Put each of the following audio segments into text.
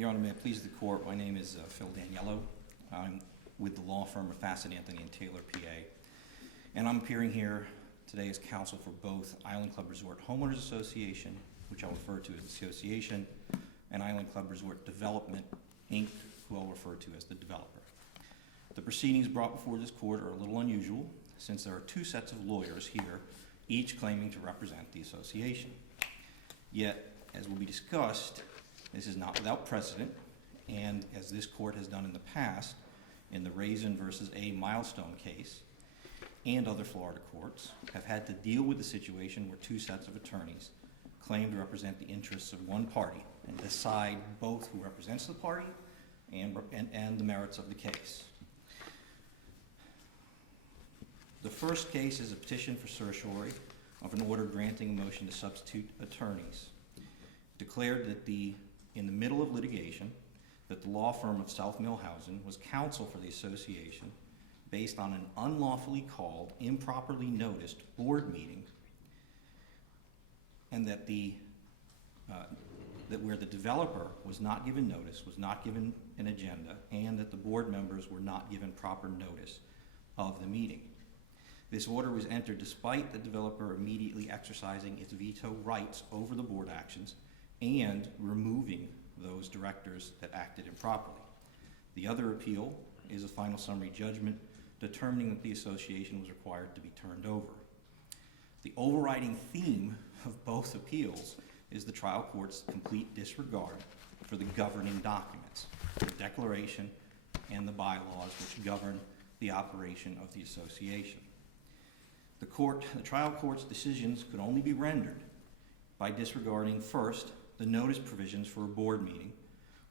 Your Honor, may it please the court, my name is Phil Daniello. I'm with the law firm of Fassett, Anthony & Taylor, PA. And I'm appearing here today as counsel for both Island Club Resort Homeowners Association, which I'll refer to as the association, and Island Club Resort Development, Inc., who I'll refer to as the developer. The proceedings brought before this court are a little unusual, since there are two sets of lawyers here, each claiming to represent the association. Yet, as will be discussed, this is not without precedent, and as this court has done in the past, in the Raisin versus A Milestone case, and other Florida courts, have had to deal with the situation where two sets of attorneys claim to represent the interests of one party and decide both who represents the party and the merits of the case. The first case is a petition for certiorari of an order granting a motion to substitute attorneys. Declared that in the middle of litigation, that the law firm of South Millhousen was counsel for the association based on an unlawfully called, improperly noticed board meeting, and that where the developer was not given notice, was not given an agenda, and that the board members were not given proper notice of the meeting. This order was entered despite the developer immediately exercising its veto rights over the board actions and removing those directors that acted improperly. The other appeal is a final summary judgment determining that the association was required to be turned over. The overriding theme of both appeals is the trial court's complete disregard for the governing documents, the declaration and the bylaws which govern the operation of the association. The trial court's decisions could only be rendered by disregarding, first, the notice provisions for a board meeting,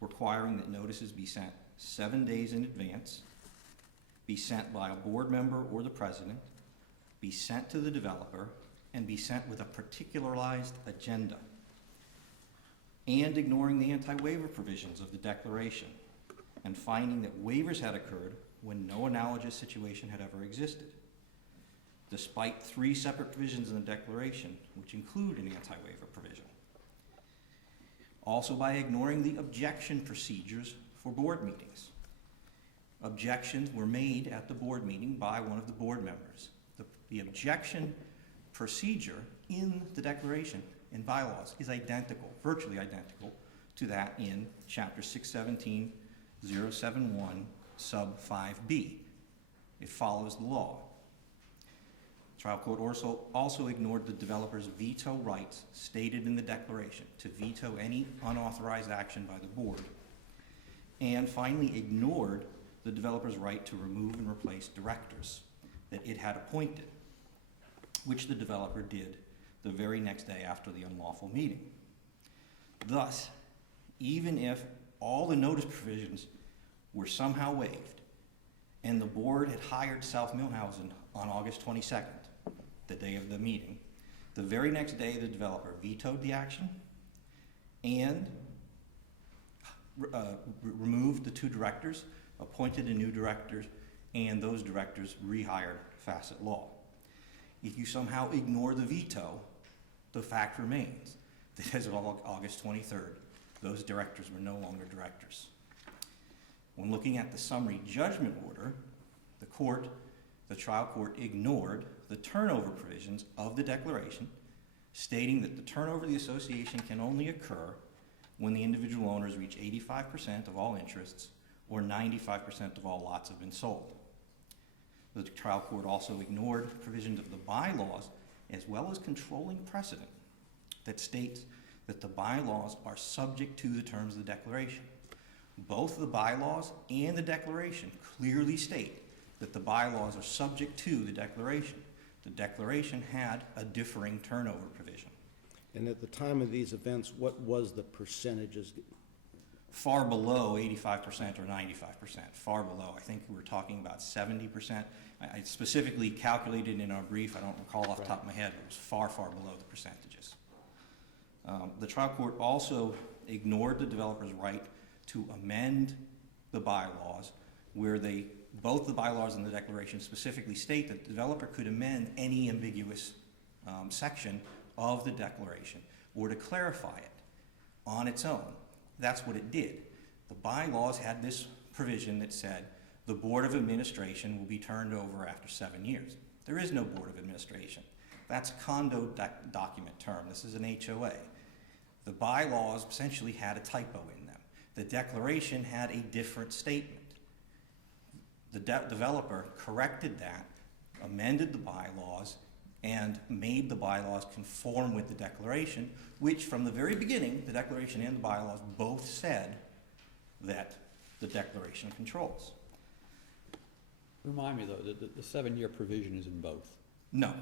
requiring that notices be sent 7 days in advance, be sent by a board member or the president, be sent to the developer, and be sent with a particularized agenda, and ignoring the anti-waiver provisions of the declaration, and finding that waivers had occurred when no analogous situation had ever existed, despite 3 separate provisions in the declaration, which include an anti-waiver provision. Also by ignoring the objection procedures for board meetings. Objections were made at the board meeting by one of the board members. The objection procedure in the declaration and bylaws is identical, virtually identical, to that in Chapter 617-071, Sub 5B. It follows the law. Trial court also ignored the developer's veto rights stated in the declaration to veto any unauthorized action by the board, and finally ignored the developer's right to remove and replace directors that it had appointed, which the developer did the very next day after the unlawful meeting. Thus, even if all the notice provisions were somehow waived, and the board had hired South Millhousen on August 22nd, the day of the meeting, the very next day the developer vetoed the action and removed the 2 directors, appointed a new director, and those directors rehired Fassett Law. If you somehow ignore the veto, the fact remains that as of August 23rd, those directors were no longer directors. When looking at the summary judgment order, the trial court ignored the turnover provisions of the declaration, stating that the turnover of the association can only occur when the individual owners reach 85% of all interests or 95% of all lots have been sold. The trial court also ignored provisions of the bylaws as well as controlling precedent that states that the bylaws are subject to the terms of the declaration. Both the bylaws and the declaration clearly state that the bylaws are subject to the declaration. The declaration had a differing turnover provision. And at the time of these events, what was the percentages? Far below 85% or 95%, far below. I think we were talking about 70%. I specifically calculated in our brief, I don't recall off the top of my head, but it was far, far below the percentages. The trial court also ignored the developer's right to amend the bylaws where both the bylaws and the declaration specifically state that the developer could amend any ambiguous section of the declaration or to clarify it on its own. That's what it did. The bylaws had this provision that said the Board of Administration will be turned over after 7 years. There is no Board of Administration. That's a condo document term. This is an HOA. The bylaws essentially had a typo in them. The declaration had a different statement. The developer corrected that, amended the bylaws, and made the bylaws conform with the declaration, which from the very beginning, the declaration and the bylaws both said that the declaration controls. Remind me though, the 7-year provision is in both. No.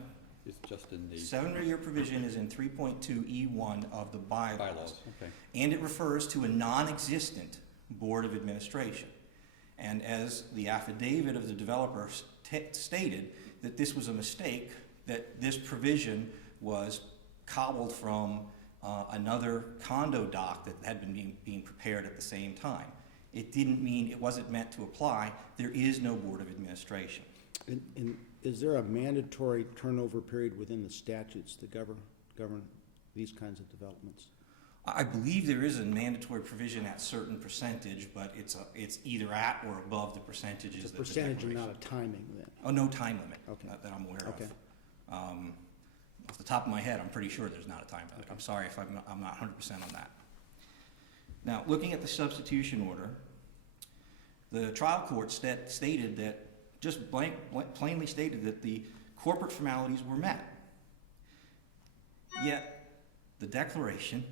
It's just in the 7-year provision is in 3.2E1 of the bylaws. Okay. And it refers to a non-existent Board of Administration. And as the affidavit of the developer stated, that this was a mistake, that this provision was cobbled from another condo doc that had been being prepared at the same time. It didn't mean, it wasn't meant to apply. There is no Board of Administration. And is there a mandatory turnover period within the statutes that govern these kinds of developments? I believe there is a mandatory provision at certain percentage, but it's either at or above the percentages. It's a percentage and not a timing then? Oh, no time limit, Okay. that I'm aware Okay. of. Off the top of my head, I'm pretty sure there's not a time limit. Okay. I'm sorry if I'm not 100% on that. Now, looking at the substitution order, the trial court stated that, just plainly stated that the corporate formalities were met. Yet, the declaration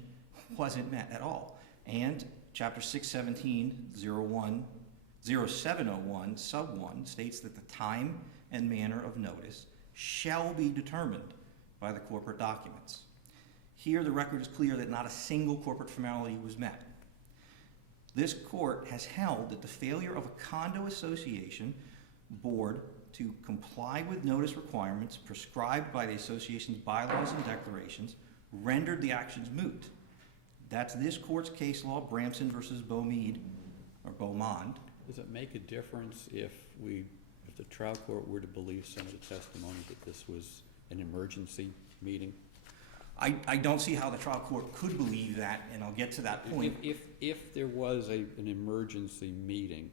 wasn't met at all. And Chapter 617-0701, Sub 1, states that the time and manner of notice shall be determined by the corporate documents. Here, the record is clear that not a single corporate formality was met. This court has held that the failure of a condo association board to comply with notice requirements prescribed by the association's bylaws and declarations rendered the actions moot. That's this court's case law, Bramson versus Beaumont. Does it make a difference if the trial court were to believe some of the testimony that this was an emergency meeting? I don't see how the trial court could believe that, and I'll get to that point. If there was an emergency meeting,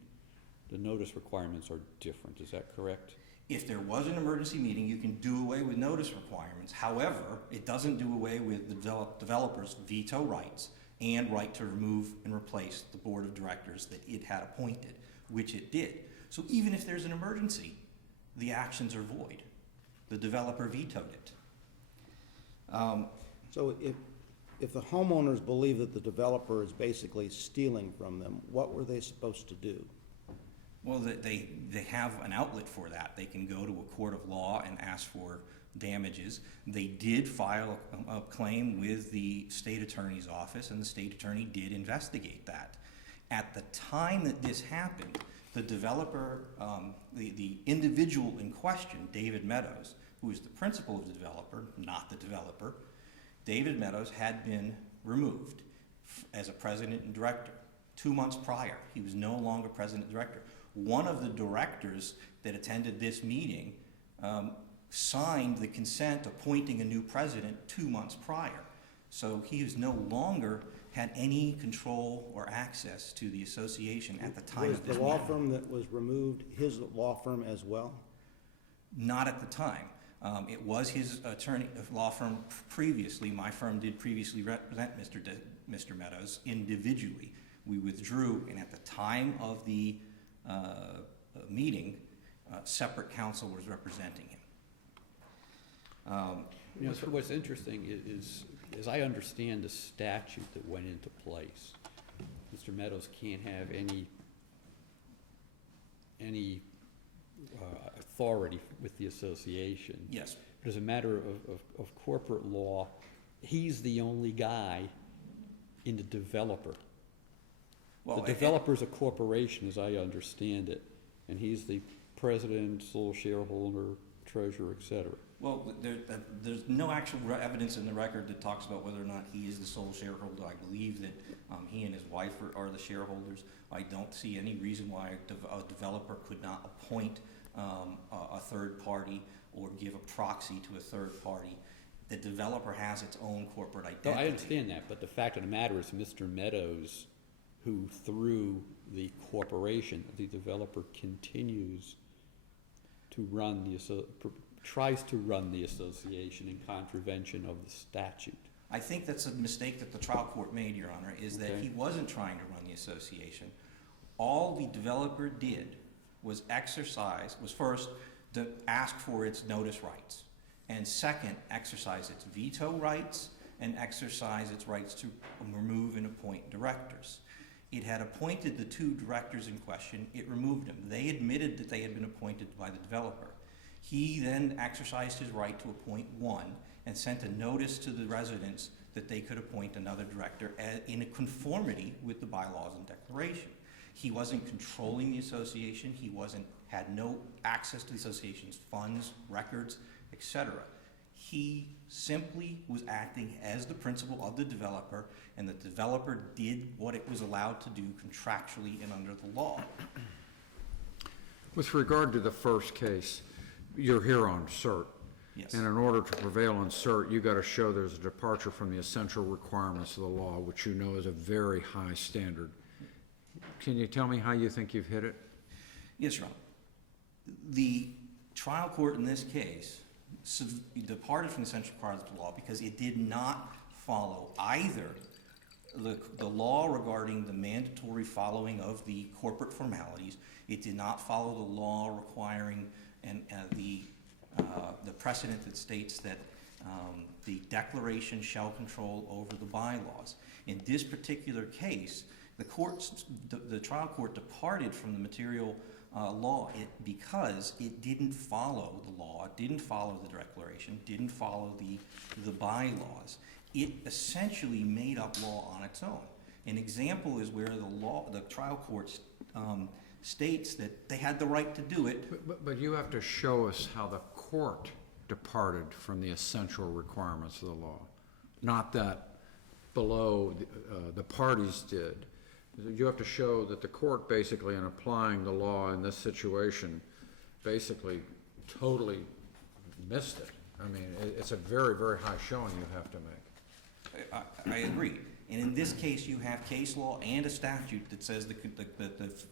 the notice requirements are different, is that correct? If there was an emergency meeting, you can do away with notice requirements. However, it doesn't do away with the developer's veto rights and right to remove and replace the board of directors that it had appointed, which it did. So even if there's an emergency, the actions are void. The developer vetoed it. So if the homeowners believe that the developer is basically stealing from them, what were they supposed to do? Well, they have an outlet for that. They can go to a court of law and ask for damages. They did file a claim with the state attorney's office, and the state attorney did investigate that. At the time that this happened, the developer, the individual in question, David Meadows, who is the principal of the developer, not the developer, David Meadows had been removed as a president and director 2 months prior. He was no longer president and director. One of the directors that attended this meeting signed the consent appointing a new president 2 months prior. So he was no longer had any control or access to the association at the time of this Was the law meeting. firm that was removed his law firm as well? Not at the time. It was his attorney law firm previously. My firm did previously represent Mr. Meadows individually. We withdrew, and at the time of the meeting, separate counsel was representing him. So what's interesting is, as I understand the statute that went into place, Mr. Meadows can't have any authority with the association. Yes. But as a matter of corporate law, he's the only guy in the developer. Well, The developer's a corporation, as I understand it, and he's the president, sole shareholder, treasurer, et cetera. Well, there's no actual evidence in the record that talks about whether or not he is the sole shareholder. I believe that he and his wife are the shareholders. I don't see any reason why a developer could not appoint a third party or give a proxy to a third party. The developer has its own corporate identity. No, I understand that, but the fact of the matter is Mr. Meadows who, through the corporation, the developer continues to run tries to run the association in contravention of the statute. I think that's a mistake that the trial court made, Your Honor, is that Okay. he wasn't trying to run the association. All the developer did was first to ask for its notice rights, and second, exercise its veto rights and exercise its rights to remove and appoint directors. It had appointed the 2 directors in question. It removed them. They admitted that they had been appointed by the developer. He then exercised his right to appoint 1 and sent a notice to the residents that they could appoint another director in conformity with the bylaws and declaration. He wasn't controlling the association. He had no access to the association's funds, records, etc. He simply was acting as the principal of the developer, and the developer did what it was allowed to do contractually and under the law. With regard to the first case, you're here on cert. Yes. And in order to prevail on cert, you got to show there's a departure from the essential requirements of the law, which you know is a very high standard. Can you tell me how you think you've hit it? Yes, Your Honor. The trial court in this case departed from the essential requirements of the law because it did not follow either the law regarding the mandatory following of the corporate formalities. It did not follow the law requiring the precedent that states that the declaration shall control over the bylaws. In this particular case, the trial court departed from the material law because it didn't follow the law, didn't follow the declaration, didn't follow the bylaws. It essentially made up law on its own. An example is where the trial court states that they had the right to do it. But you have to show us how the court departed from the essential requirements of the law, not that below the parties did. You have to show that the court basically, in applying the law in this situation, basically totally missed it. I mean, it's a very, very high showing you have to make. I agree. And in this case, you have case law and a statute that says the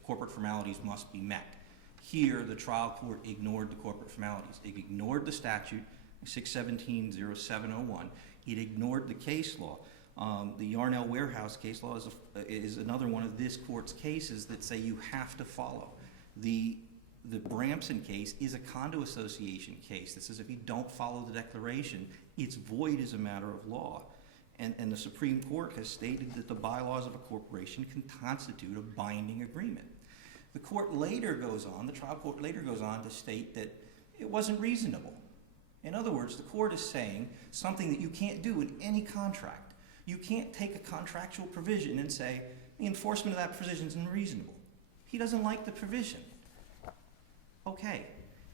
corporate formalities must be met. Here, the trial court ignored the corporate formalities. It ignored the statute, 617-0701. It ignored the case law. The Yarnell Warehouse case law is another one of this court's cases that say you have to follow. The Bramson case is a condo association case that says if you don't follow the declaration, it's void as a matter of law. And the Supreme Court has stated that the bylaws of a corporation can constitute a binding agreement. The trial court later goes on to state that it wasn't reasonable. In other words, the court is saying something that you can't do in any contract. You can't take a contractual provision and say the enforcement of that provision is unreasonable. He doesn't like the provision. Okay,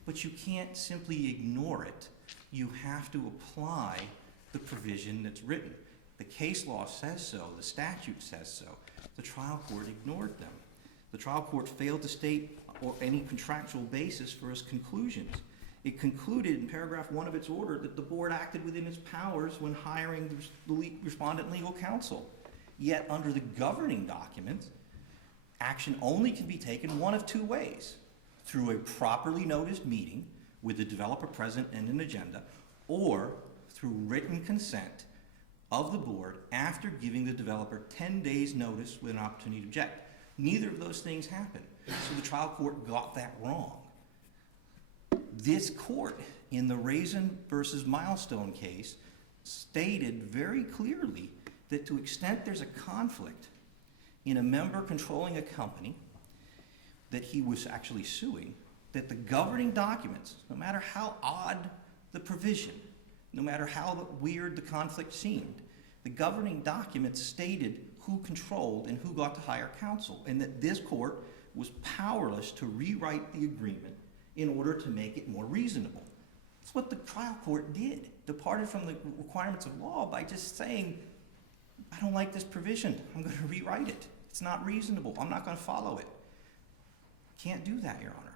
but you can't simply ignore it. You have to apply the provision that's written. The case law says so. The statute says so. The trial court ignored them. The trial court failed to state any contractual basis for its conclusions. It concluded in paragraph 1 of its order that the board acted within its powers when hiring the respondent legal counsel. Yet under the governing documents, action only can be taken one of 2 ways: through a properly noticed meeting with the developer present and an agenda, or through written consent of the board after giving the developer 10 days notice with an opportunity to object. Neither of those things happened, so the trial court got that wrong. This court, in the Raisin versus Milestone case, stated very clearly that to the extent there's a conflict in a member controlling a company that he was actually suing, that the governing documents, no matter how odd the provision, no matter how weird the conflict seemed, the governing documents stated who controlled and who got to hire counsel, and that this court was powerless to rewrite the agreement in order to make it more reasonable. That's what the trial court did. Departed from the requirements of law by just saying, I don't like this provision. I'm going to rewrite it. It's not reasonable. I'm not going to follow it. Can't do that, Your Honor.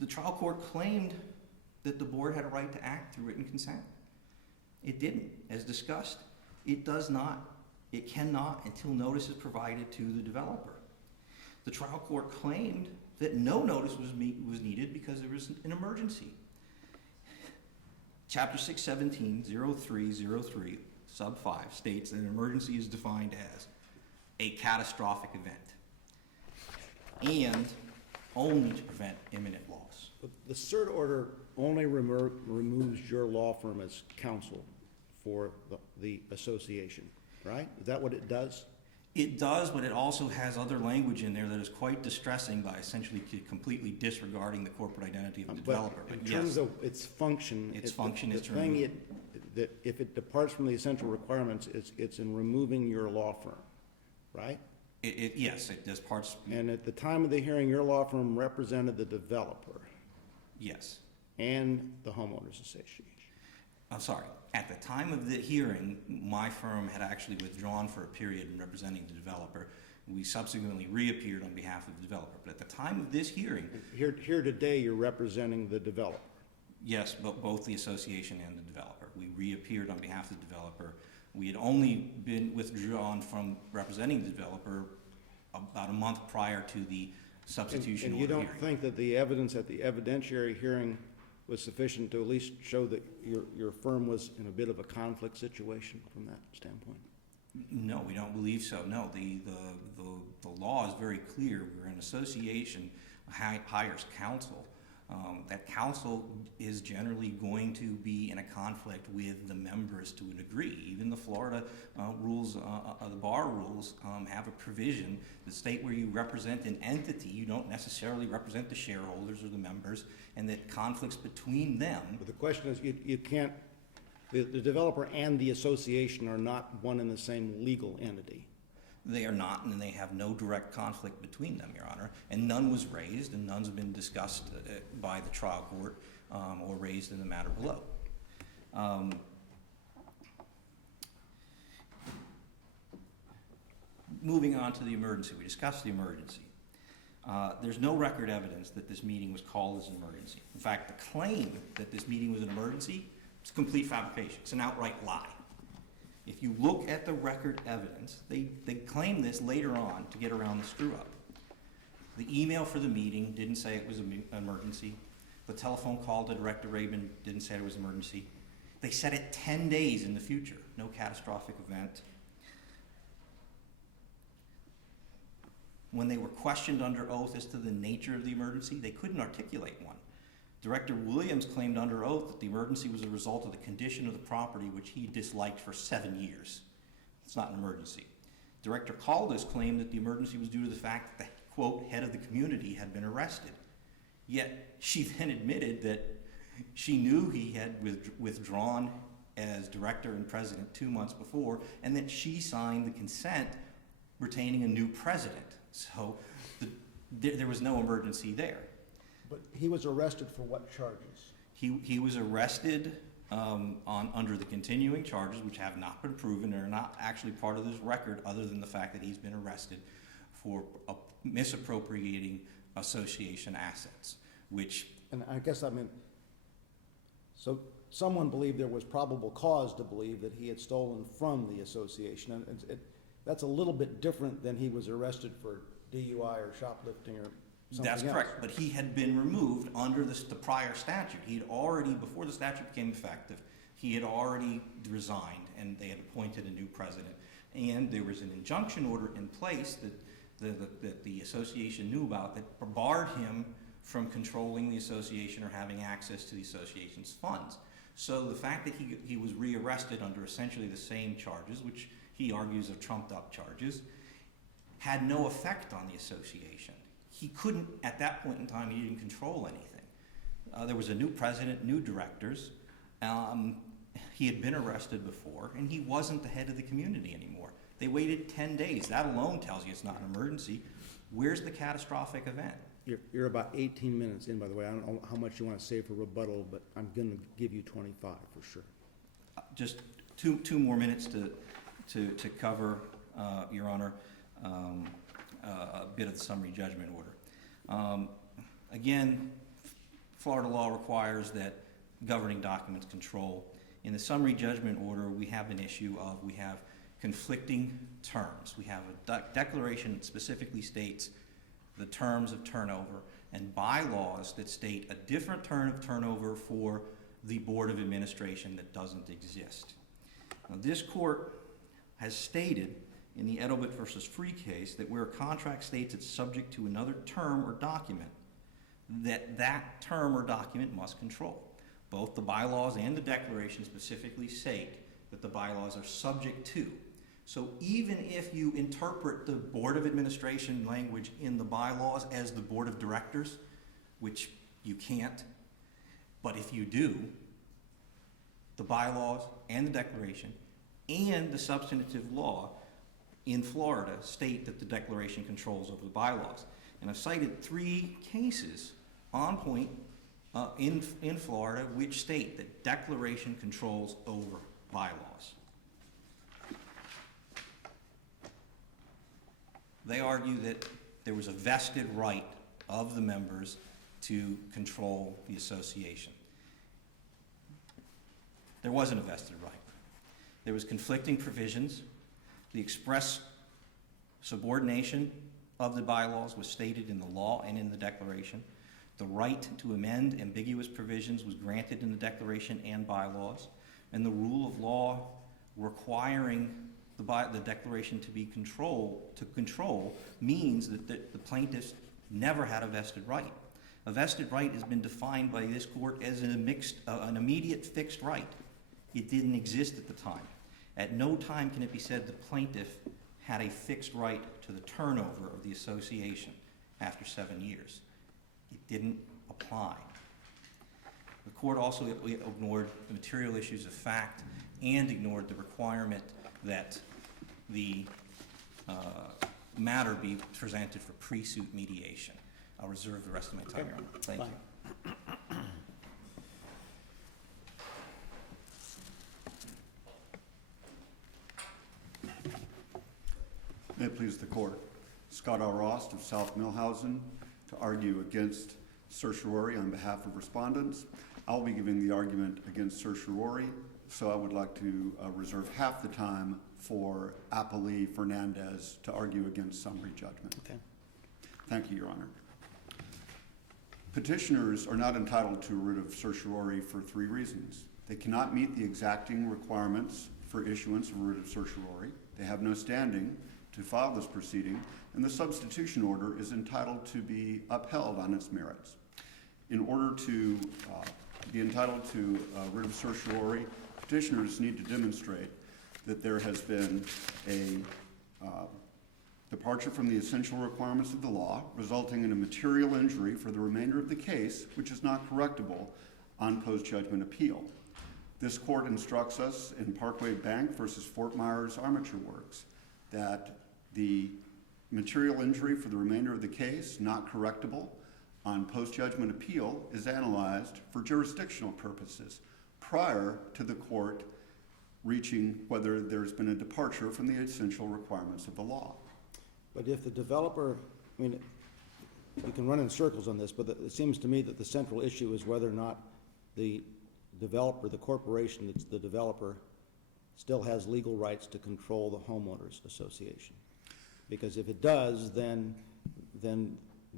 The trial court claimed that the board had a right to act through written consent. It didn't. As discussed, it does not It cannot until notice is provided to the developer. The trial court claimed that no notice was needed because there was an emergency. Chapter 617-0303, sub 5, states that an emergency is defined as a catastrophic event and only to prevent imminent loss. The cert order only removes your law firm as counsel for the association, right? Is that what it does? It does, but it also has other language in there that is quite distressing by essentially completely disregarding the corporate identity of the developer. But in yes, terms of its function, its function the is to thing remove. that if it departs from the essential requirements, it's in removing your law firm, right? Yes, it does parts. And at the time of the hearing, your law firm represented the developer Yes. and the homeowners association. I'm sorry. At the time of the hearing, my firm had actually withdrawn for a period in representing the developer. We subsequently reappeared on behalf of the developer. But at the time of this hearing, Here today, you're representing the developer. yes, but both the association and the developer. We reappeared on behalf of the developer. We had only been withdrawn from representing the developer about a month prior to the substitution And you order don't hearing. think that the evidence at the evidentiary hearing was sufficient to at least show that your firm was in a bit of a conflict situation from that standpoint? No, we don't believe so. No, the law is very clear. We're an association, hires counsel. That counsel is generally going to be in a conflict with the members to a degree. Even the Florida rules, the bar rules, have a provision that state where you represent an entity, you don't necessarily represent the shareholders or the members, and that conflicts between them. But the question is, you can't, the developer and the association are not one and the same legal entity. They are not, and they have no direct conflict between them, Your Honor. And none was raised, and none's been discussed by the trial court or raised in the matter below. Moving on to the emergency, we discussed the emergency. There's no record evidence that this meeting was called as an emergency. In fact, the claim that this meeting was an emergency is complete fabrication. It's an outright lie. If you look at the record evidence, they claim this later on to get around the screw-up. The email for the meeting didn't say it was an emergency. The telephone call to Director Rabin didn't say it was an emergency. They set it 10 days in the future, no catastrophic event. When they were questioned under oath as to the nature of the emergency, they couldn't articulate one. Director Williams claimed under oath that the emergency was a result of the condition of the property which he disliked for 7 years. It's not an emergency. Director Caldas claimed that the emergency was due to the fact that the, quote, head of the community had been arrested. Yet she then admitted that she knew he had withdrawn as director and president 2 months before, and that she signed the consent retaining a new president. So there was no emergency there. But he was arrested for what charges? He was arrested under the continuing charges, which have not been proven and are not actually part of this record, other than the fact that he's been arrested for misappropriating association assets, which... And I guess, I mean, so someone believed there was probable cause to believe that he had stolen from the association. And that's a little bit different than he was arrested for DUI or shoplifting or something else. That's correct, but he had been removed under the prior statute. He had already, before the statute became effective, he had already resigned, and they had appointed a new president. And there was an injunction order in place that the association knew about that barred him from controlling the association or having access to the association's funds. So the fact that he was rearrested under essentially the same charges, which he argues are trumped-up charges, had no effect on the association. He couldn't, at that point in time, he didn't control anything. There was a new president, new directors. He had been arrested before, and he wasn't the head of the community anymore. They waited 10 days. That alone tells you it's not an emergency. Where's the catastrophic event? You're about 18 minutes in, by the way. I don't know how much you want to save for rebuttal, but I'm going to give you 25 for sure. Just two more minutes to cover, Your Honor, a bit of the summary judgment order. Again, Florida law requires that governing documents control. In the summary judgment order, we have an issue of, we have conflicting terms. We have a declaration that specifically states the terms of turnover, and bylaws that state a different term of turnover for the Board of Administration that doesn't exist. Now, this court has stated in the Edelbert versus Free case that where a contract states it's subject to another term or document, that term or document must control. Both the bylaws and the declaration specifically state that the bylaws are subject to. So even if you interpret the Board of Administration language in the bylaws as the Board of Directors, which you can't, but if you do, the bylaws and the declaration and the substantive law in Florida state that the declaration controls over the bylaws. And I've cited 3 cases on point in Florida which state that declaration controls over bylaws. They argue that there was a vested right of the members to control the association. There wasn't a vested right. There was conflicting provisions. The express subordination of the bylaws was stated in the law and in the declaration. The right to amend ambiguous provisions was granted in the declaration and bylaws. And the rule of law requiring the declaration to be control means that the plaintiffs never had a vested right. A vested right has been defined by this court as an immediate fixed right. It didn't exist at the time. At no time can it be said the plaintiff had a fixed right to the turnover of the association after 7 years. It didn't apply. The court also ignored the material issues of fact and ignored the requirement that the matter be presented for pre-suit mediation. I'll reserve the rest of my time, Your Honor. Thank you. May it please the court. Scott R. Rost of South Millhousen to argue against certiorari on behalf of respondents. I'll be giving the argument against certiorari, so I would like to reserve half the time for Appali Fernandez to argue against summary judgment. Okay. Thank you, Your Honor. Petitioners are not entitled to a writ of certiorari for 3 reasons. They cannot meet the exacting requirements for issuance of a writ of certiorari. They have no standing to file this proceeding, and the substitution order is entitled to be upheld on its merits. In order to be entitled to a writ of certiorari, petitioners need to demonstrate that there has been a departure from the essential requirements of the law, resulting in a material injury for the remainder of the case, which is not correctable on post-judgment appeal. This court instructs us in Parkway Bank versus Fort Myers Armature Works that the material injury for the remainder of the case, not correctable on post-judgment appeal, is analyzed for jurisdictional purposes prior to the court reaching whether there's been a departure from the essential requirements of the law. But if the developer, I mean, we can run in circles on this, but it seems to me that the central issue is whether or not the developer, the corporation that's the developer, still has legal rights to control the homeowners association. Because if it does, then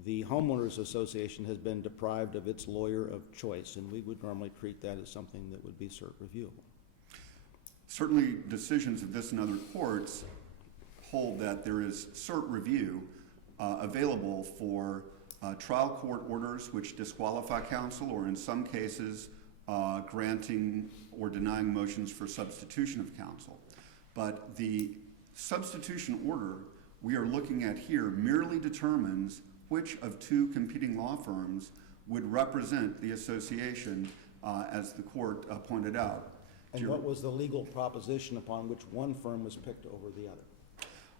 the homeowners association has been deprived of its lawyer of choice, and we would normally treat that as something that would be cert reviewable. Certainly, decisions of this and other courts hold that there is cert review available for trial court orders which disqualify counsel, or in some cases granting or denying motions for substitution of counsel. But the substitution order we are looking at here merely determines which of 2 competing law firms would represent the association, as the court pointed out. And what was the legal proposition upon which one firm was picked over the other?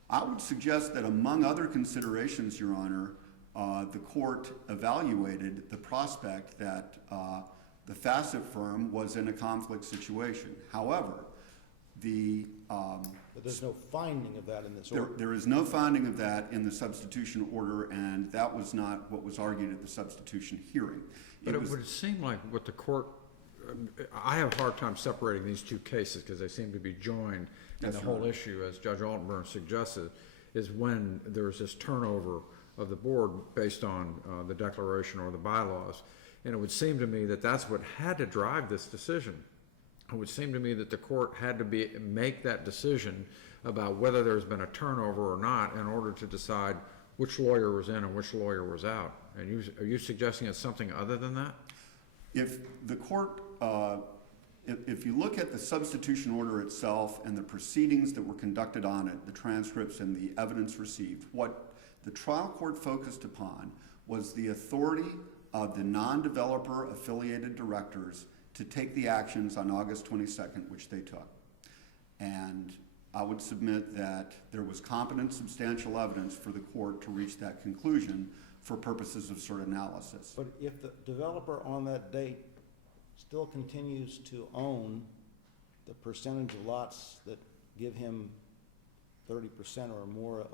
I would suggest that among other considerations, Your Honor, the court evaluated the prospect that the Facet firm was in a conflict situation. However, but there's no finding of that in this order. There is no finding of that in the substitution order, and that was not what was argued at the substitution hearing. But it would seem like what the court I have a hard time separating these two cases because they seem to be joined. And Yes, the Your whole Honor. issue, as Judge Altenburn suggested, is when there's this turnover of the board based on the declaration or the bylaws. And it would seem to me that that's what had to drive this decision. It would seem to me that the court had to make that decision about whether there's been a turnover or not in order to decide which lawyer was in and which lawyer was out. And are you suggesting it's something other than that? If the court, if you look at the substitution order itself and the proceedings that were conducted on it, the transcripts and the evidence received, what the trial court focused upon was the authority of the non-developer affiliated directors to take the actions on August 22nd, which they took. And I would submit that there was competent, substantial evidence for the court to reach that conclusion for purposes of cert analysis. But if the developer on that date still continues to own the percentage of lots that give him 30% or more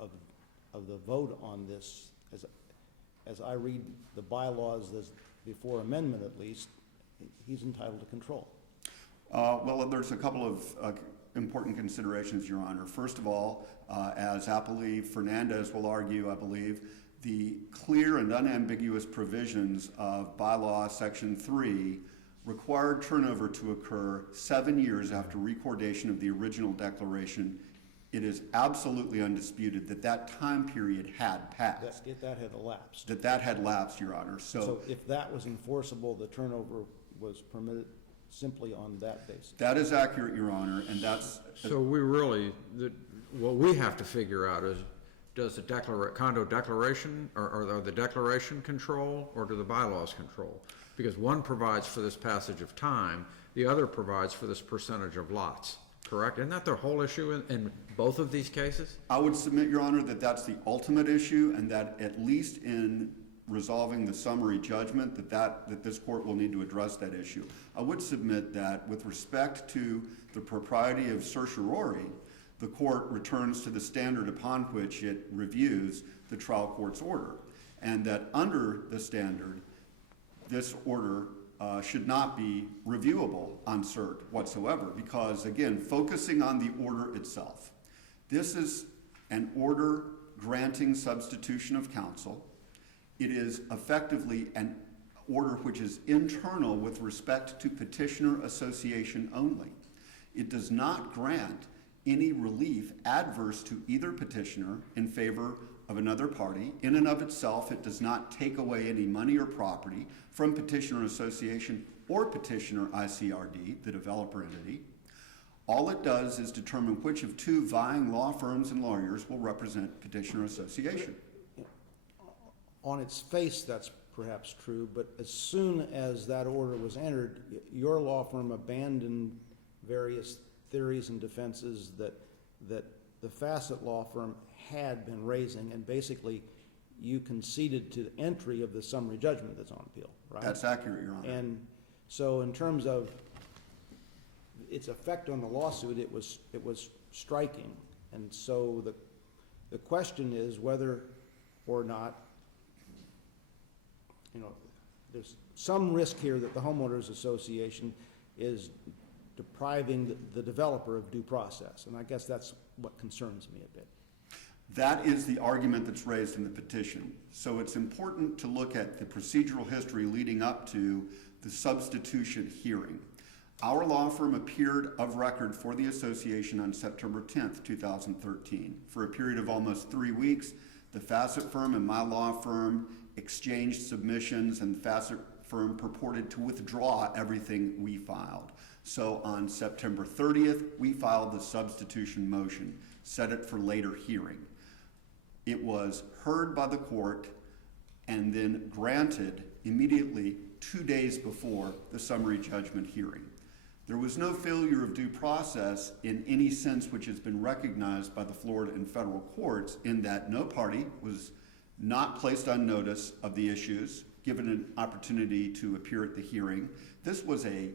of the vote on this, as I read the bylaws before amendment at least, he's entitled to control. Well, there's a couple of important considerations, Your Honor. First of all, as Appellee Fernandez will argue, I believe, the clear and unambiguous provisions of bylaw section 3 required turnover to occur 7 years after recordation of the original declaration. It is absolutely undisputed that that time period had passed. That had elapsed. That had lapsed, Your Honor. So if that was enforceable, the turnover was permitted simply on that basis. That is accurate, Your Honor, and that's... So we really, what we have to figure out is, does the condo declaration or the declaration control, or do the bylaws control? Because one provides for this passage of time, the other provides for this percentage of lots, correct? Isn't that the whole issue in both of these cases? I would submit, Your Honor, that that's the ultimate issue, and that at least in resolving the summary judgment, that this court will need to address that issue. I would submit that with respect to the propriety of certiorari, the court returns to the standard upon which it reviews the trial court's order, and that under the standard, this order should not be reviewable on cert whatsoever, because, again, focusing on the order itself, this is an order granting substitution of counsel. It is effectively an order which is internal with respect to petitioner association only. It does not grant any relief adverse to either petitioner in favor of another party. In and of itself, it does not take away any money or property from petitioner association or petitioner ICRD, the developer entity. All it does is determine which of two vying law firms and lawyers will represent petitioner association. On its face, that's perhaps true, but as soon as that order was entered, your law firm abandoned various theories and defenses that the Facet law firm had been raising, and basically you conceded to the entry of the summary judgment that's on appeal, right? That's accurate, Your Honor. And so in terms of its effect on the lawsuit, it was striking. And so the question is whether or not, there's some risk here that the Homeowners Association is depriving the developer of due process. And I guess that's what concerns me a bit. That is the argument that's raised in the petition. So it's important to look at the procedural history leading up to the substitution hearing. Our law firm appeared of record for the association on September 10th, 2013. For a period of almost 3 weeks, the Facet firm and my law firm exchanged submissions, and the Facet firm purported to withdraw everything we filed. So on September 30th, we filed the substitution motion, set it for later hearing. It was heard by the court and then granted immediately 2 days before the summary judgment hearing. There was no failure of due process in any sense which has been recognized by the Florida and federal courts, in that no party was not placed on notice of the issues, given an opportunity to appear at the hearing. This was a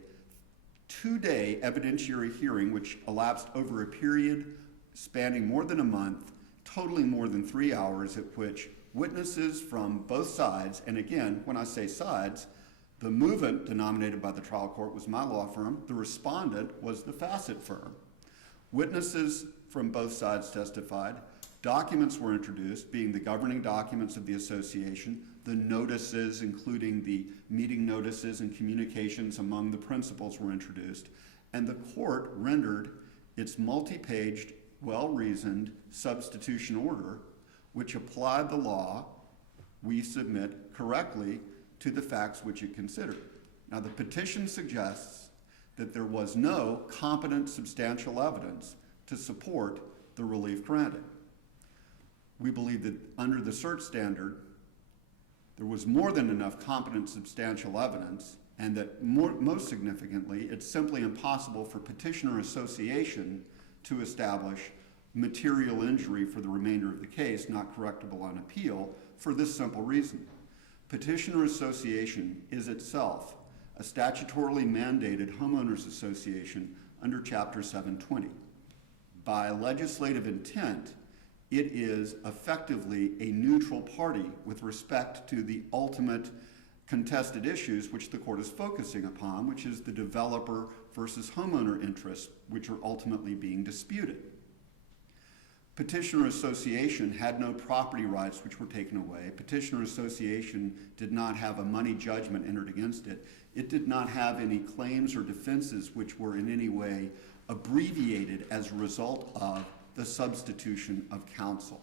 2-day evidentiary hearing which elapsed over a period spanning more than a month, totaling more than 3 hours, at which witnesses from both sides, and again, when I say sides, The movant denominated by the trial court was my law firm. The respondent was the Fassett firm. Witnesses from both sides testified. Documents were introduced, being the governing documents of the association, the notices, including the meeting notices and communications among the principals, were introduced, and the court rendered its multi-paged, well-reasoned substitution order, which applied the law we submit correctly to the facts which it considered. Now, the petition suggests that there was no competent substantial evidence to support the relief granted. We believe that under the cert standard, there was more than enough competent substantial evidence, and that most significantly, it's simply impossible for petitioner association to establish material injury for the remainder of the case, not correctable on appeal, for this simple reason. Petitioner association is itself a statutorily mandated homeowners association under Chapter 720. By legislative intent, it is effectively a neutral party with respect to the ultimate contested issues which the court is focusing upon, which is the developer versus homeowner interests, which are ultimately being disputed. Petitioner association had no property rights which were taken away. Petitioner association did not have a money judgment entered against it. It did not have any claims or defenses which were in any way abbreviated as a result of the substitution of counsel.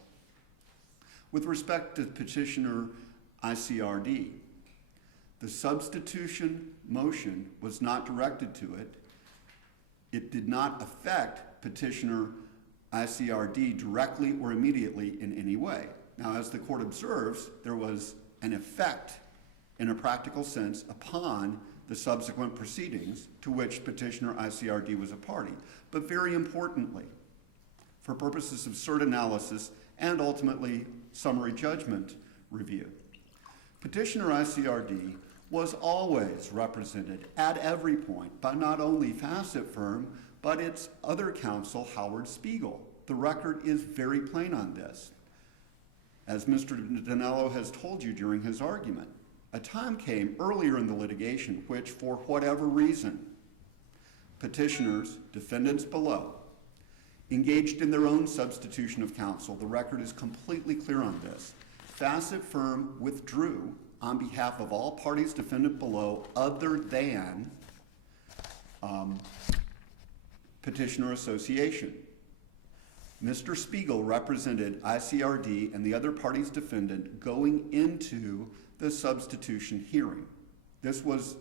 With respect to petitioner ICRD, the substitution motion was not directed to it. It did not affect petitioner ICRD directly or immediately in any way. Now, as the court observes, there was an effect in a practical sense upon the subsequent proceedings to which petitioner ICRD was a party. But very importantly, for purposes of cert analysis and ultimately summary judgment review, petitioner ICRD was always represented at every point by not only Fassett firm, but its other counsel, Howard Spiegel. The record is very plain on this. As Mr. Dinello has told you during his argument, a time came earlier in the litigation which, for whatever reason, petitioners, defendants below, engaged in their own substitution of counsel. The record is completely clear on this. Fassett firm withdrew on behalf of all parties defendant below other than petitioner association. Mr. Spiegel represented ICRD and the other parties defendant going into the substitution hearing. This was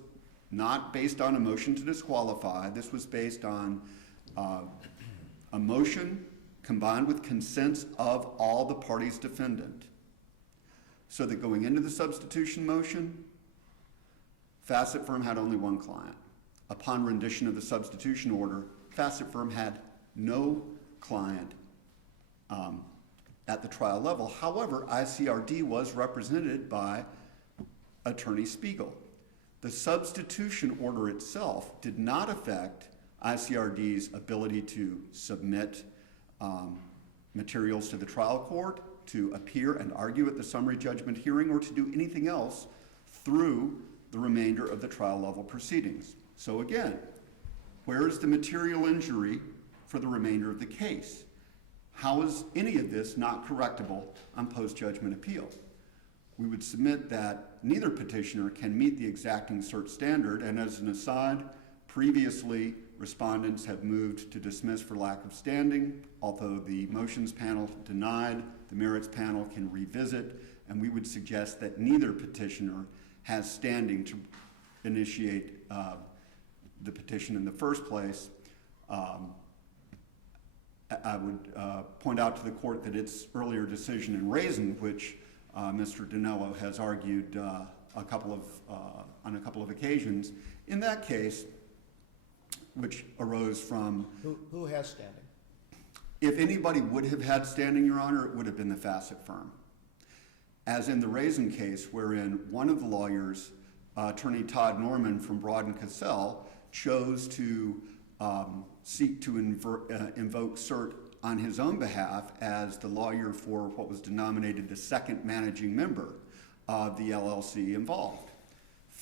not based on a motion to disqualify. This was based on a motion combined with consents of all the parties defendant. So that going into the substitution motion, Fassett firm had only one client. Upon rendition of the substitution order, Fassett firm had no client at the trial level. However, ICRD was represented by Attorney Spiegel. The substitution order itself did not affect ICRD's ability to submit materials to the trial court, to appear and argue at the summary judgment hearing, or to do anything else through the remainder of the trial level proceedings. So again, where is the material injury for the remainder of the case? How is any of this not correctable on post-judgment appeal? We would submit that neither petitioner can meet the exacting cert standard, and as an aside, previously respondents have moved to dismiss for lack of standing. Although the motions panel denied, the merits panel can revisit, and we would suggest that neither petitioner has standing to initiate the petition in the first place. I would point out to the court that its earlier decision in Raisin, which Mr. Dinello has argued on a couple of occasions, in that case, which arose from... Who has standing? If anybody would have had standing, Your Honor, it would have been the Fassett firm. As in the Raisin case, wherein one of the lawyers, Attorney Todd Norman from Broad and Cassell, chose to seek to invoke cert on his own behalf as the lawyer for what was denominated the second managing member of the LLC involved.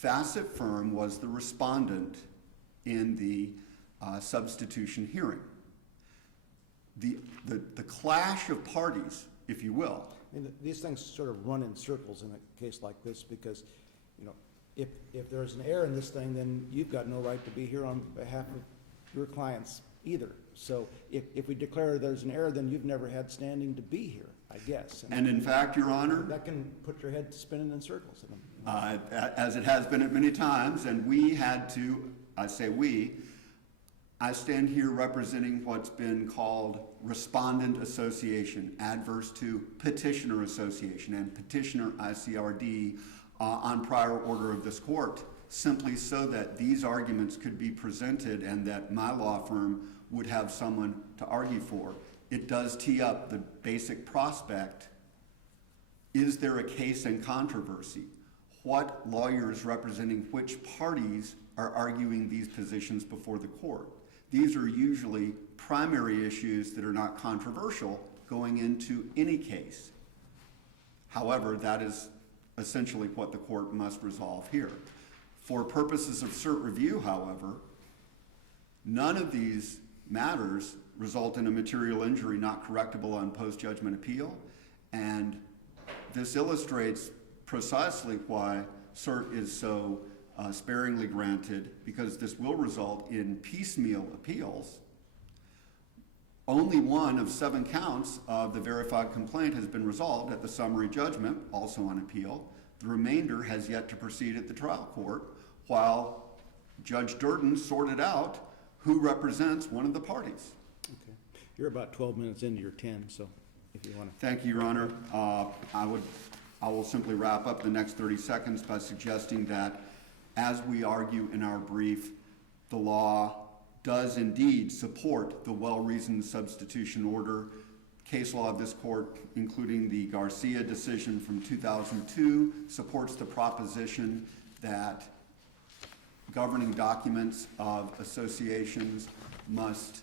Facet Firm was the respondent in the substitution hearing. The clash of parties, if you will. And these things sort of run in circles in a case like this because, you know, if there's an error in this thing, then you've got no right to be here on behalf of your clients either. So if we declare there's an error, then you've never had standing to be here, I guess. And in fact, Your Honor, that can put your head spinning in circles. as it has been at many times, and we had to, I say we, I stand here representing what's been called Respondent Association, adverse to Petitioner Association, and Petitioner ICRD on prior order of this court, simply so that these arguments could be presented and that my law firm would have someone to argue for. It does tee up the basic prospect. Is there a case in controversy? What lawyers representing which parties are arguing these positions before the court? These are usually primary issues that are not controversial going into any case. However, that is essentially what the court must resolve here. For purposes of cert review, however, none of these matters result in a material injury not correctable on post-judgment appeal, and this illustrates precisely why cert is so sparingly granted, because this will result in piecemeal appeals. Only one of 7 counts of the verified complaint has been resolved at the summary judgment, also on appeal. The remainder has yet to proceed at the trial court, while Judge Durden sorted out who represents one of the parties. Okay. You're about 12 minutes into your 10, so if you want to. Thank you, Your Honor. I will simply wrap up the next 30 seconds by suggesting that, as we argue in our brief, the law does indeed support the well-reasoned substitution order. Case law of this court, including the Garcia decision from 2002, supports the proposition that governing documents of associations must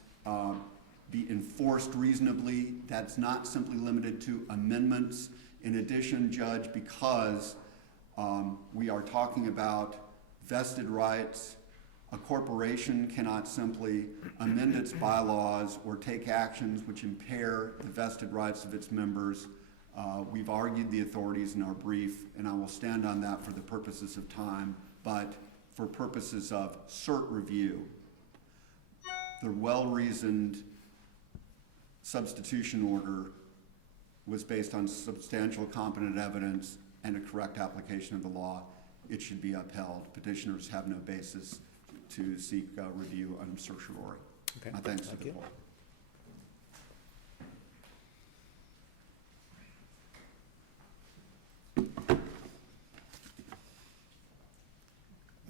be enforced reasonably. That's not simply limited to amendments. In addition, Judge, because we are talking about vested rights, a corporation cannot simply amend its bylaws or take actions which impair the vested rights of its members. We've argued the authorities in our brief, and I will stand on that for the purposes of time, but for purposes of cert review, the well-reasoned substitution order was based on substantial competent evidence and a correct application of the law. It should be upheld. Petitioners have no basis to seek review on certiorari. Okay. My thanks to Thank the you. court.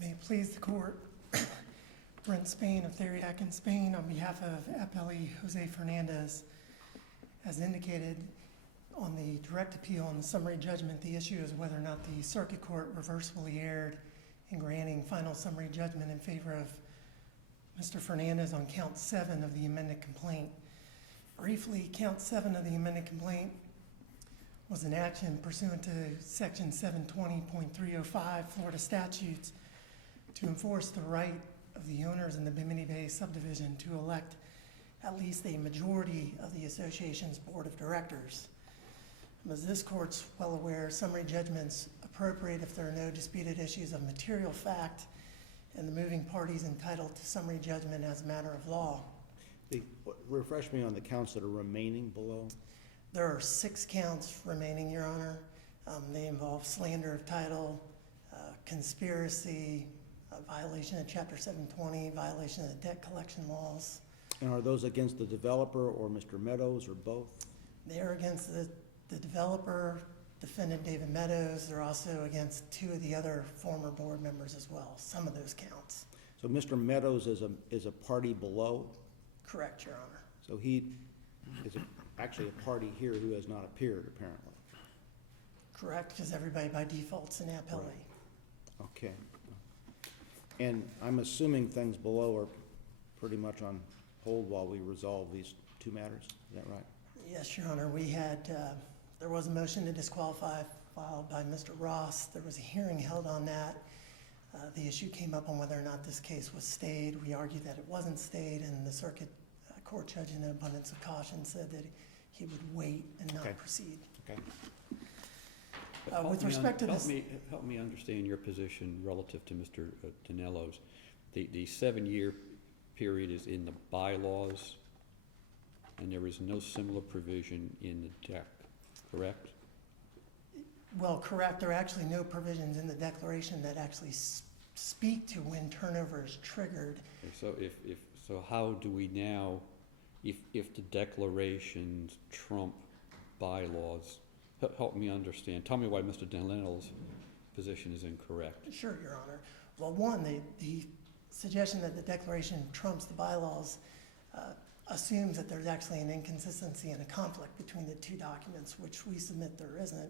May it please the court, Brent Spain of Theriac in Spain on behalf of Appellee Jose Fernandez. As indicated on the direct appeal and the summary judgment, the issue is whether or not the circuit court reversibly erred in granting final summary judgment in favor of Mr. Fernandez on count 7 of the amended complaint. Briefly, count 7 of the amended complaint was an action pursuant to section 720.305 Florida statutes to enforce the right of the owners in the Bimini Bay subdivision to elect at least a majority of the association's board of directors. As this court's well aware, summary judgment's appropriate if there are no disputed issues of material fact and the moving parties entitled to summary judgment as a matter of law. Refresh me on the counts that are remaining below. There are 6 counts remaining, Your Honor. They involve slander of title, conspiracy, violation of Chapter 720, violation of the debt collection laws. And are those against the developer or Mr. Meadows or both? They are against the developer, defendant David Meadows. They're also against 2 of the other former board members as well, some of those counts. So Mr. Meadows is a party below? Correct, Your Honor. So he is actually a party here who has not appeared, apparently. Correct, because everybody by default's an appellee. Right. Okay. And I'm assuming things below are pretty much on hold while we resolve these 2 matters. Is that right? Yes, Your Honor. We had, there was a motion to disqualify filed by Mr. Ross. There was a hearing held on that. The issue came up on whether or not this case was stayed. We argued that it wasn't stayed, and the circuit court judge, in an abundance of caution, said that he would wait and not Okay. proceed. Okay. With respect to this, Help me understand your position relative to Mr. Dinello's. The 7-year period is in the bylaws, and there is no similar provision in the deck, correct? well, correct, there are actually no provisions in the declaration that actually speak to when turnover is triggered. Okay, so how do we now, if the declarations trump bylaws, help me understand, tell me why Mr. Dinello's position is incorrect. Sure, Your Honor. Well, one, the suggestion that the declaration trumps the bylaws assumes that there's actually an inconsistency and a conflict between the two documents, which we submit there isn't.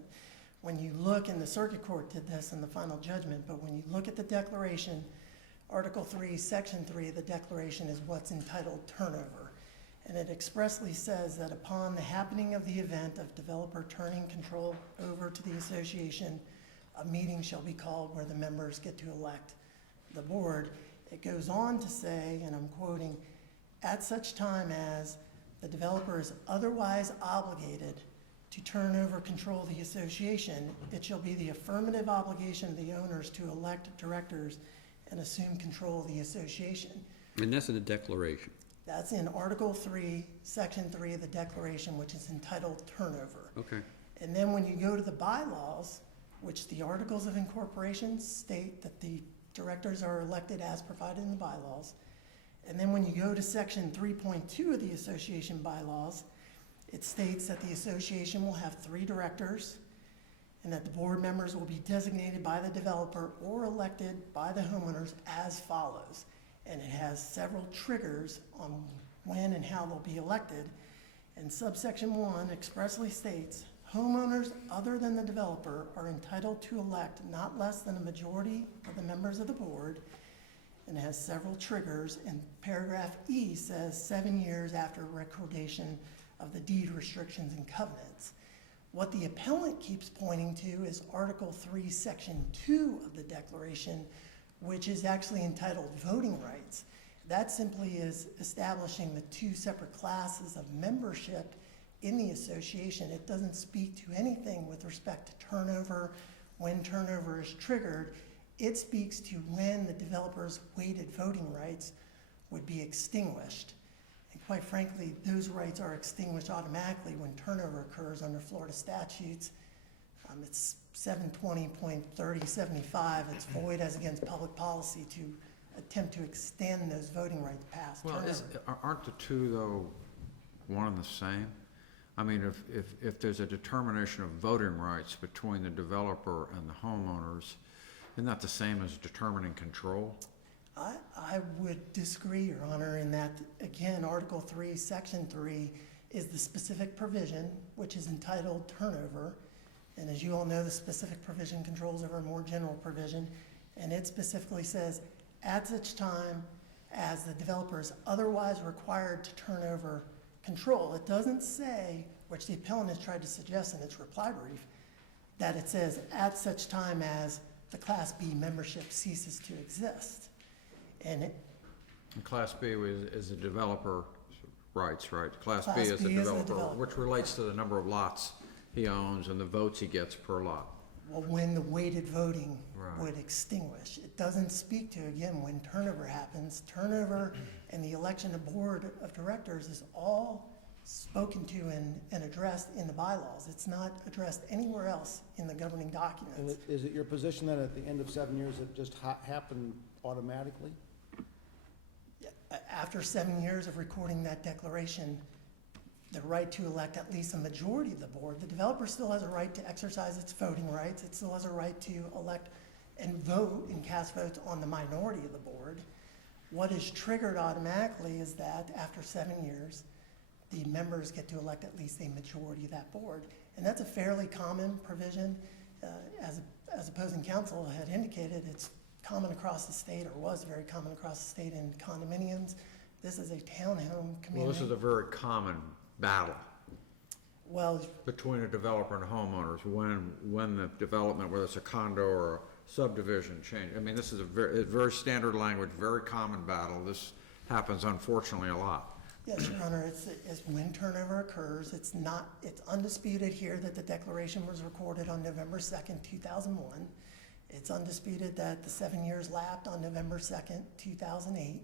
When you look, and the circuit court did this in the final judgment, but when you look at the declaration, Article 3, Section 3 of the declaration is what's entitled turnover. And it expressly says that upon the happening of the event of developer turning control over to the association, a meeting shall be called where the members get to elect the board. It goes on to say, and I'm quoting, at such time as the developer is otherwise obligated to turn over control of the association, it shall be the affirmative obligation of the owners to elect directors and assume control of the association. And that's in the declaration. That's in Article 3, Section 3 of the declaration, which is entitled turnover. Okay. And then when you go to the bylaws, which the articles of incorporation state that the directors are elected as provided in the bylaws. And then when you go to Section 3.2 of the association bylaws, it states that the association will have 3 directors and that the board members will be designated by the developer or elected by the homeowners as follows. And it has several triggers on when and how they'll be elected. And subsection 1 expressly states, homeowners other than the developer are entitled to elect not less than a majority of the members of the board, and it has several triggers. And paragraph E says 7 years after recordation of the deed restrictions and covenants. What the appellant keeps pointing to is Article 3, Section 2 of the declaration, which is actually entitled voting rights. That simply is establishing the 2 separate classes of membership in the association. It doesn't speak to anything with respect to turnover, when turnover is triggered. It speaks to when the developer's weighted voting rights would be extinguished. And quite frankly, those rights are extinguished automatically when turnover occurs under Florida statutes. It's 720.3075. It's void as against public policy to attempt to extend those voting rights past Well, turnover. aren't the two, though, one and the same? I mean, if there's a determination of voting rights between the developer and the homeowners, isn't that the same as determining control? I would disagree, Your Honor, in that, again, Article 3, Section 3 is the specific provision, which is entitled turnover. And as you all know, the specific provision controls over a more general provision. And it specifically says, at such time as the developer is otherwise required to turn over control. It doesn't say, which the appellant has tried to suggest in its reply brief, that it says at such time as the Class B membership ceases to exist. And Class B is the developer rights, right? Class B Class is the B is the developer, developer. which relates to the number of lots he owns and the votes he gets per lot. well, when the weighted voting Right. would extinguish. It doesn't speak to, again, when turnover happens. Turnover and the election of board of directors is all spoken to and addressed in the bylaws. It's not addressed anywhere else in the governing And documents. is it your position that at the end of 7 years, it just happened automatically? After 7 years of recording that declaration, the right to elect at least a majority of the board, the developer still has a right to exercise its voting rights. It still has a right to elect and vote and cast votes on the minority of the board. What is triggered automatically is that after 7 years, the members get to elect at least a majority of that board. And that's a fairly common provision. As opposing counsel had indicated, it's common across the state, or was very common across the state in condominiums. This is a townhome community. Well, this is a very common battle Well, between a developer and homeowners when the development, whether it's a condo or a subdivision change. I mean, this is a very standard language, very common battle. This happens unfortunately a lot. Yes, Your Honor, it's when turnover occurs. It's undisputed here that the declaration was recorded on November 2nd, 2001. It's undisputed that the 7 years lapped on November 2nd, 2008.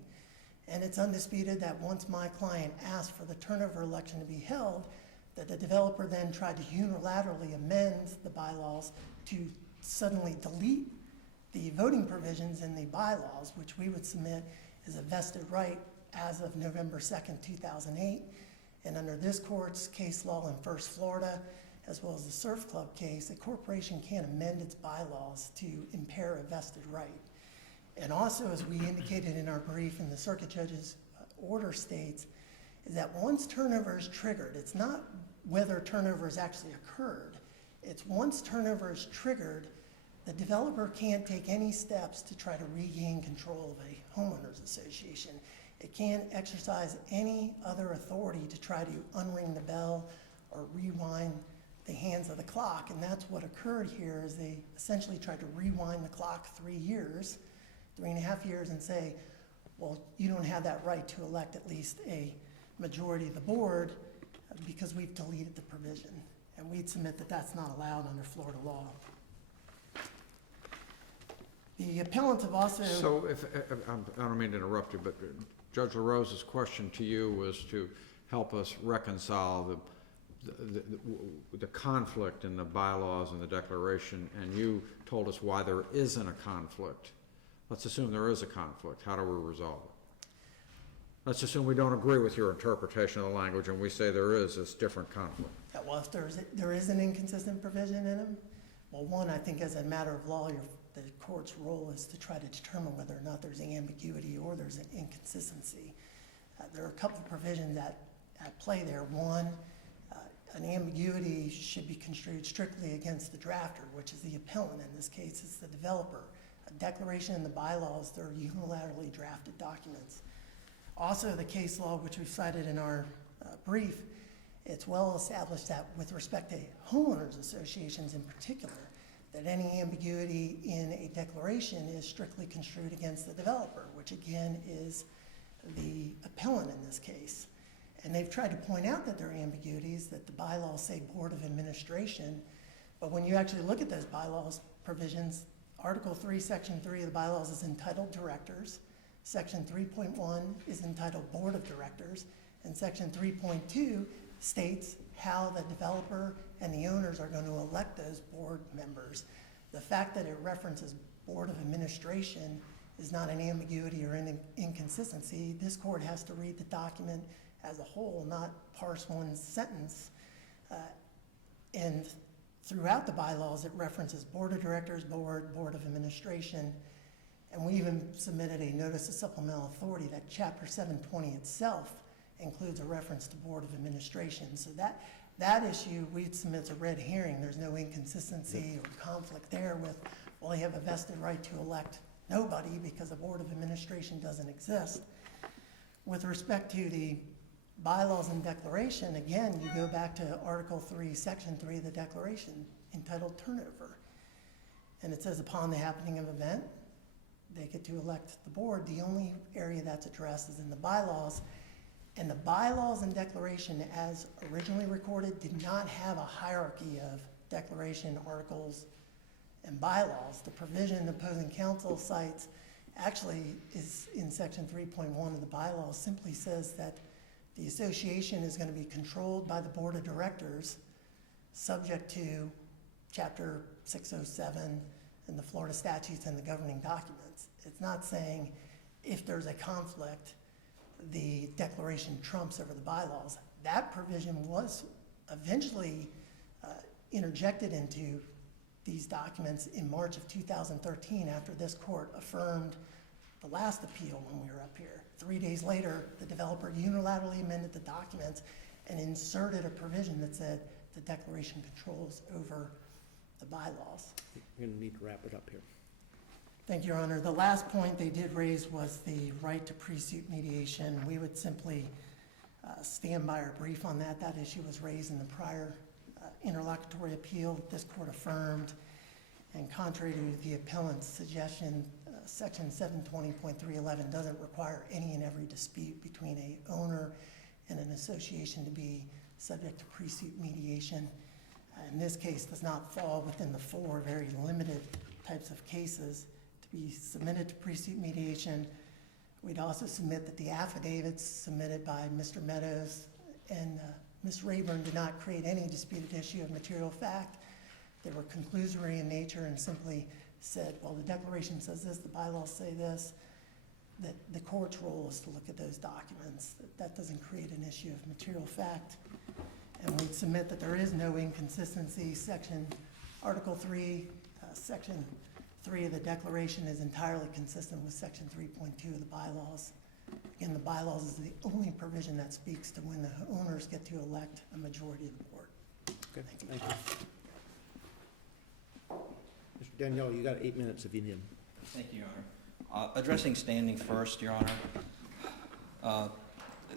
And it's undisputed that once my client asked for the turnover election to be held, that the developer then tried to unilaterally amend the bylaws to suddenly delete the voting provisions in the bylaws, which we would submit is a vested right as of November 2nd, 2008. And under this court's case law in First Florida, as well as the Surf Club case, a corporation can't amend its bylaws to impair a vested right. And also, as we indicated in our brief, and the circuit judge's order states, is that once turnover is triggered, it's not whether turnover has actually occurred. It's once turnover is triggered, the developer can't take any steps to try to regain control of a homeowners association. It can't exercise any other authority to try to unring the bell or rewind the hands of the clock. And that's what occurred here, is they essentially tried to rewind the clock 3 years, 3.5 years, and say, well, you don't have that right to elect at least a majority of the board because we've deleted the provision. And we'd submit that that's not allowed under Florida law. The appellants have also... So I don't mean to interrupt you, but Judge LaRose's question to you was to help us reconcile the conflict in the bylaws and the declaration, and you told us why there isn't a conflict. Let's assume there is a conflict. How do we resolve it? Let's assume we don't agree with your interpretation of the language and we say there is this different conflict. Yeah, well, if there is an inconsistent provision in them, well, one, I think as a matter of law, the court's role is to try to determine whether or not there's an ambiguity or there's an inconsistency. There are a couple of provisions at play there. One, an ambiguity should be construed strictly against the drafter, which is the appellant. In this case, it's the developer. A declaration in the bylaws, they're unilaterally drafted documents. Also, the case law, which we've cited in our brief, it's well established that with respect to homeowners associations in particular, that any ambiguity in a declaration is strictly construed against the developer, which again is the appellant in this case. And they've tried to point out that there are ambiguities, that the bylaws say Board of Administration, but when you actually look at those bylaws provisions, Article 3, Section 3 of the bylaws is entitled Directors, Section 3.1 is entitled Board of Directors, and Section 3.2 states how the developer and the owners are going to elect those board members. The fact that it references Board of Administration is not an ambiguity or an inconsistency. This court has to read the document as a whole, not parse one sentence. And throughout the bylaws, it references Board of Directors, Board of Administration, and we even submitted a notice of supplemental authority that Chapter 720 itself includes a reference to Board of Administration. So that issue, we'd submit as a red herring. There's no inconsistency or conflict there with, well, they have a vested right to elect nobody because the Board of Administration doesn't exist. With respect to the bylaws and declaration, again, you go back to Article 3, Section 3 of the declaration entitled Turnover. And it says upon the happening of an event, they get to elect the board. The only area that's addressed is in the bylaws. And the bylaws and declaration as originally recorded did not have a hierarchy of declaration, articles, and bylaws. The provision the opposing counsel cites actually is in Section 3.1 of the bylaws, simply says that the association is going to be controlled by the Board of Directors, subject to Chapter 607 and the Florida statutes and the governing documents. It's not saying if there's a conflict, the declaration trumps over the bylaws. That provision was eventually interjected into these documents in March of 2013 after this court affirmed the last appeal when we were up here. 3 days later, the developer unilaterally amended the documents and inserted a provision that said the declaration controls over the bylaws. We're going to need to wrap it up here. Thank you, Your Honor. The last point they did raise was the right to pre-suit mediation. We would simply stand by our brief on that. That issue was raised in the prior interlocutory appeal that this court affirmed. And contrary to the appellant's suggestion, section 720.311 doesn't require any and every dispute between a owner and an association to be subject to pre-suit mediation. In this case, does not fall within the 4 very limited types of cases to be submitted to pre-suit mediation. We'd also submit that the affidavits submitted by Mr. Meadows and Ms. Rayburn did not create any disputed issue of material fact. They were conclusory in nature and simply said, well, the declaration says this, the bylaws say this, that the court's role is to look at those documents. That doesn't create an issue of material fact. And we submit that there is no inconsistency. Article 3, Section 3 of the declaration is entirely consistent with Section 3.2 of the bylaws. Again, the bylaws is the only provision that speaks to when the owners get to elect a majority of the board. Okay, thank you. Mr. Danielle, you got 8 minutes if you need them. Thank you, Your Honor. Addressing standing first, Your Honor,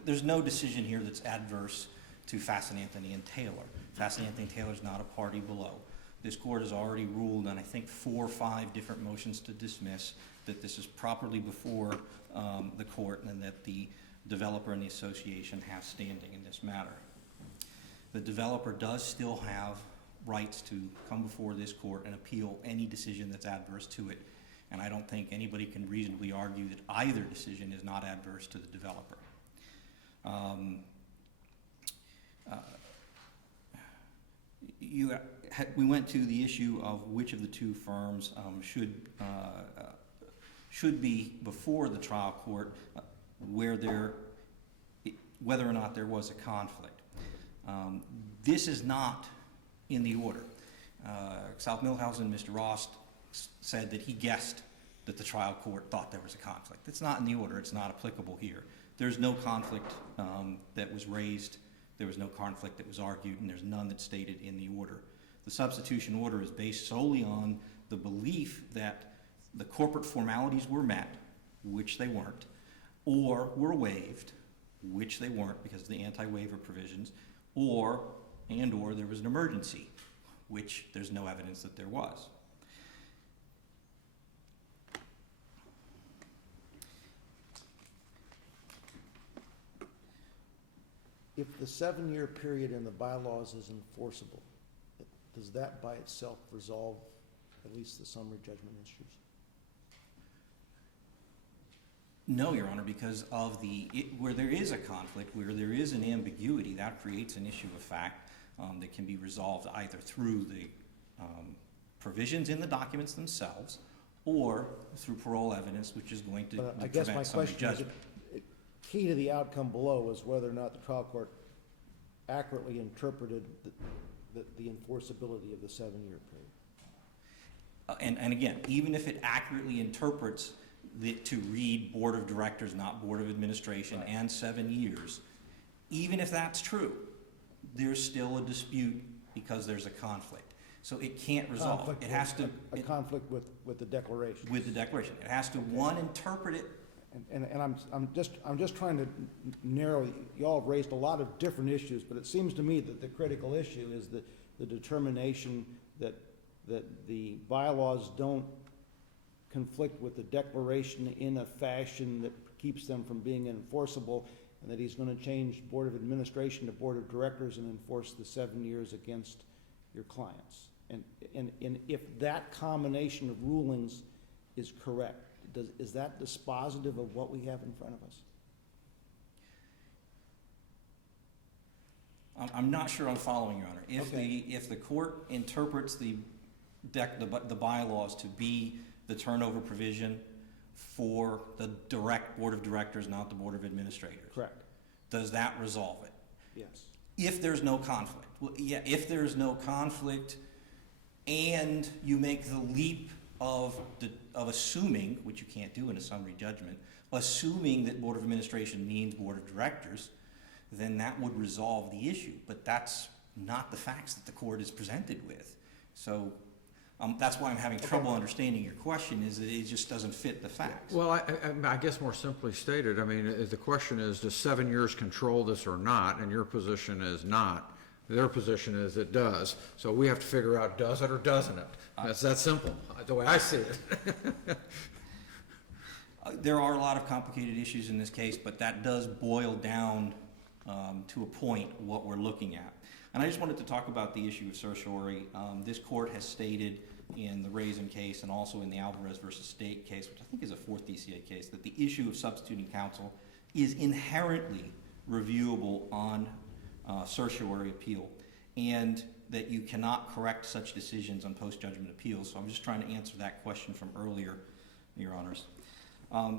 there's no decision here that's adverse to Fasten, Anthony, and Taylor. Fasten, Anthony, and Taylor is not a party below. This court has already ruled on, I think, 4 or 5 different motions to dismiss that this is properly before the court and that the developer and the association have standing in this matter. The developer does still have rights to come before this court and appeal any decision that's adverse to it. And I don't think anybody can reasonably argue that either decision is not adverse to the developer. We went to the issue of which of the 2 firms should be before the trial court, whether or not there was a conflict. This is not in the order. South Millhousen, Mr. Ross said that he guessed that the trial court thought there was a conflict. It's not in the order. It's not applicable here. There's no conflict that was raised. There was no conflict that was argued, and there's none that's stated in the order. The substitution order is based solely on the belief that the corporate formalities were met, which they weren't, or were waived, which they weren't because of the anti-waiver provisions, or there was an emergency, which there's no evidence that there was. If the 7-year period in the bylaws is enforceable, does that by itself resolve at least the summary judgment issues? No, Your Honor, because of where there is a conflict, where there is an ambiguity, that creates an issue of fact that can be resolved either through the provisions in the documents themselves or through parole evidence, which is going to prevent summary judgment. Key to the outcome below is whether or not the trial court accurately interpreted the enforceability of the 7-year period. And again, even if it accurately interprets to read Board of Directors, not Board of Administration, right, and 7 years, even if that's true, there's still a dispute because there's a conflict. So it can't resolve. It has to a conflict with the declaration. With the declaration, it has to interpret it. And I'm just trying to narrow. Y'all have raised a lot of different issues, but it seems to me that the critical issue is the determination that the bylaws don't conflict with the declaration in a fashion that keeps them from being enforceable, and that he's going to change Board of Administration to Board of Directors and enforce the 7 years against your clients. And if that combination of rulings is correct, is that dispositive of what we have in front of us? I'm not sure I'm following, Your Honor. If the court interprets the bylaws to be the turnover provision for the direct Board of Directors, not the Board of Administrators. Correct. Does that resolve it? Yes. If there's no conflict. Well, yeah, if there's no conflict and you make the leap of assuming, which you can't do in a summary judgment, assuming that Board of Administration means Board of Directors, then that would resolve the issue. But that's not the facts that the court is presented with. So that's why I'm having trouble understanding your question, is that it just doesn't fit the facts. Well, I guess more simply stated, I mean, the question is, does 7 years control this or not? And your position is not. Their position is it does. So we have to figure out, does it or doesn't it? That's that simple, the way I see it. There are a lot of complicated issues in this case, but that does boil down to a point what we're looking at. And I just wanted to talk about the issue of certiorari. This court has stated in the Raisin case and also in the Alvarez versus State case, which I think is a 4th DCA case, that the issue of substituting counsel is inherently reviewable on certiorari appeal, and that you cannot correct such decisions on post-judgment appeals. So I'm just trying to answer that question from earlier, Your Honors.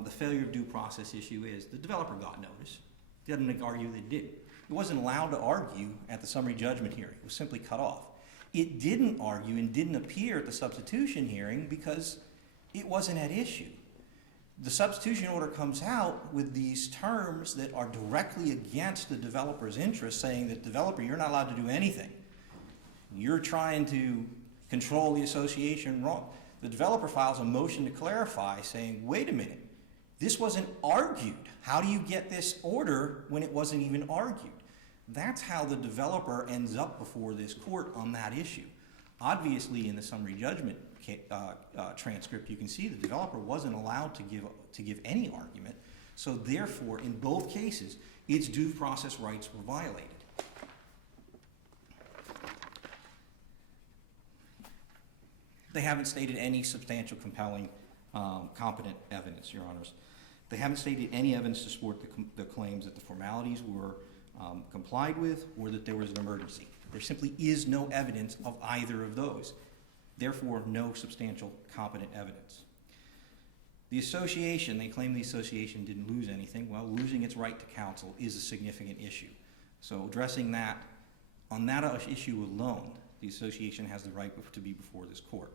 The failure of due process issue is the developer got notice. He doesn't argue that it didn't. It wasn't allowed to argue at the summary judgment hearing. It was simply cut off. It didn't argue and didn't appear at the substitution hearing because it wasn't at issue. The substitution order comes out with these terms that are directly against the developer's interest, saying that, developer, you're not allowed to do anything. You're trying to control the association wrong. The developer files a motion to clarify, saying, wait a minute, this wasn't argued. How do you get this order when it wasn't even argued? That's how the developer ends up before this court on that issue. Obviously, in the summary judgment transcript, you can see the developer wasn't allowed to give any argument. So therefore, in both cases, its due process rights were violated. They haven't stated any substantial, compelling, competent evidence, Your Honors. They haven't stated any evidence to support the claims that the formalities were complied with or that there was an emergency. There simply is no evidence of either of those. Therefore, no substantial, competent evidence. The association, they claim the association didn't lose anything. Well, losing its right to counsel is a significant issue. So addressing that, on that issue alone, the association has the right to be before this court.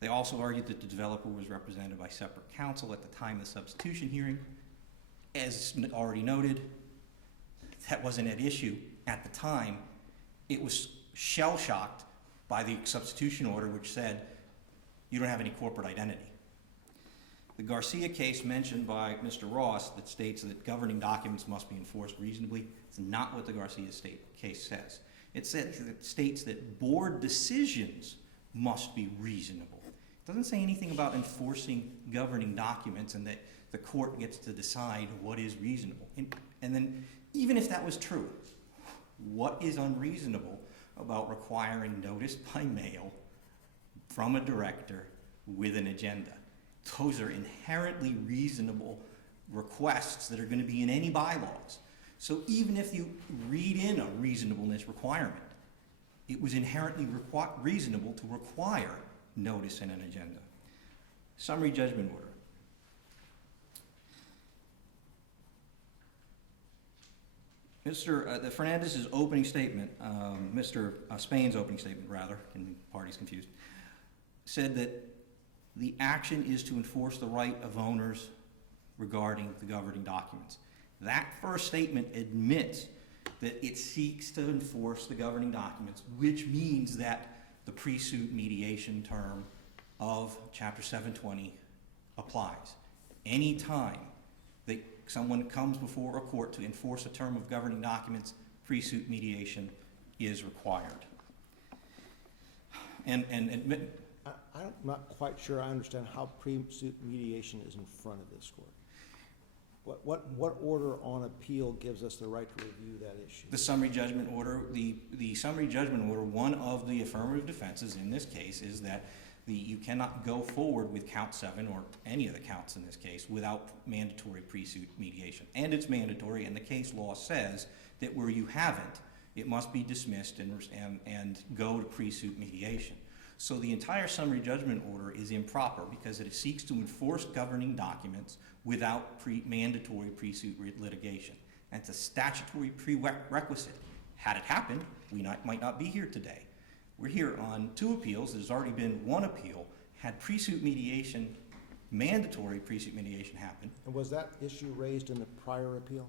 They also argued that the developer was represented by separate counsel at the time of the substitution hearing. As already noted, that wasn't at issue at the time. It was shell-shocked by the substitution order, which said you don't have any corporate identity. The Garcia case mentioned by Mr. Ross that states that governing documents must be enforced reasonably, it's not what the Garcia case says. It states that board decisions must be reasonable. It doesn't say anything about enforcing governing documents and that the court gets to decide what is reasonable. And then, even if that was true, what is unreasonable about requiring notice by mail from a director with an agenda? Those are inherently reasonable requests that are going to be in any bylaws. So even if you read in a reasonableness requirement, it was inherently reasonable to require notice in an agenda. Summary judgment order. Mr. Fernandez's opening statement, Mr. Spain's opening statement, rather, and parties confused, said that the action is to enforce the right of owners regarding the governing documents. That first statement admits that it seeks to enforce the governing documents, which means that the pre-suit mediation term of Chapter 720 applies. Any time that someone comes before a court to enforce a term of governing documents, pre-suit mediation is required. And admit, I'm not quite sure I understand how pre-suit mediation is in front of this court. What order on appeal gives us the right to review that issue? the summary judgment order, the summary judgment order, one of the affirmative defenses in this case is that you cannot go forward with count 7 or any of the counts in this case without mandatory pre-suit mediation. And it's mandatory, and the case law says that where you haven't, it must be dismissed and go to pre-suit mediation. So the entire summary judgment order is improper because it seeks to enforce governing documents without mandatory pre-suit litigation. And it's a statutory prerequisite. Had it happened, we might not be here today. We're here on 2 appeals. There's already been 1 appeal. Had pre-suit mediation, mandatory pre-suit mediation happen. And was that issue raised in the prior appeal?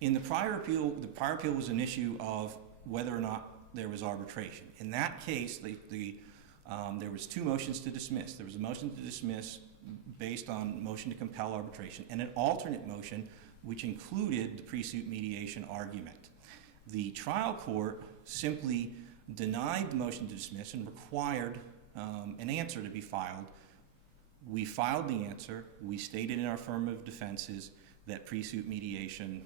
In the prior appeal was an issue of whether or not there was arbitration. In that case, there was 2 motions to dismiss. There was a motion to dismiss based on motion to compel arbitration and an alternate motion which included the pre-suit mediation argument. The trial court simply denied the motion to dismiss and required an answer to be filed. We filed the answer. We stated in our affirmative defenses that pre-suit mediation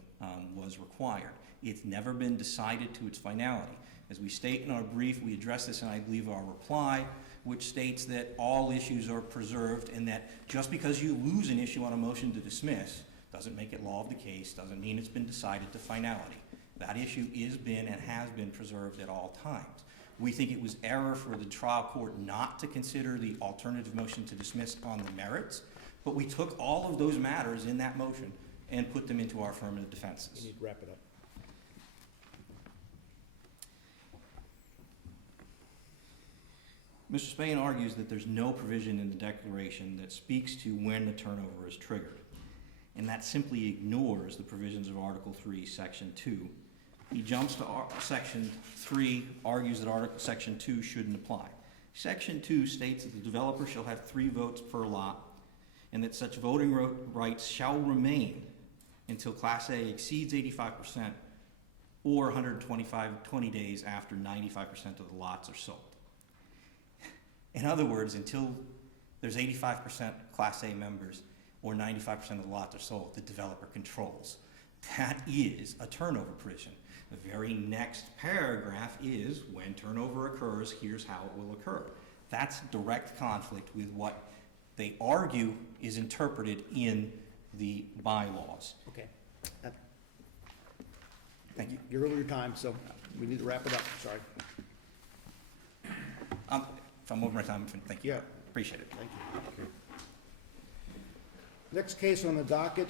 was required. It's never been decided to its finality. As we state in our brief, we address this in, I believe, our reply, which states that all issues are preserved and that just because you lose an issue on a motion to dismiss doesn't make it law of the case, doesn't mean it's been decided to finality. That issue is been and has been preserved at all times. We think it was error for the trial court not to consider the alternative motion to dismiss on the merits, but we took all of those matters in that motion and put them into our affirmative You defenses. need to wrap it up. Mr. Spain argues that there's no provision in the declaration that speaks to when the turnover is triggered, and that simply ignores the provisions of Article 3, Section 2. He jumps to Section 3, argues that Section 2 shouldn't apply. Section 2 states that the developer shall have 3 votes per lot, and that such voting rights shall remain until Class A exceeds 85% or 20 days after 95% of the lots are sold. In other words, until there's 85% Class A members or 95% of the lots are sold, the developer controls. That is a turnover provision. The very next paragraph is, when turnover occurs, here's how it will occur. That's direct conflict with what they argue is interpreted in the bylaws. Okay. Thank you. You're over your time, so we need to wrap it up. Sorry. If I'm over my time, thank you. Yeah. Appreciate it. Thank you. Next case on the docket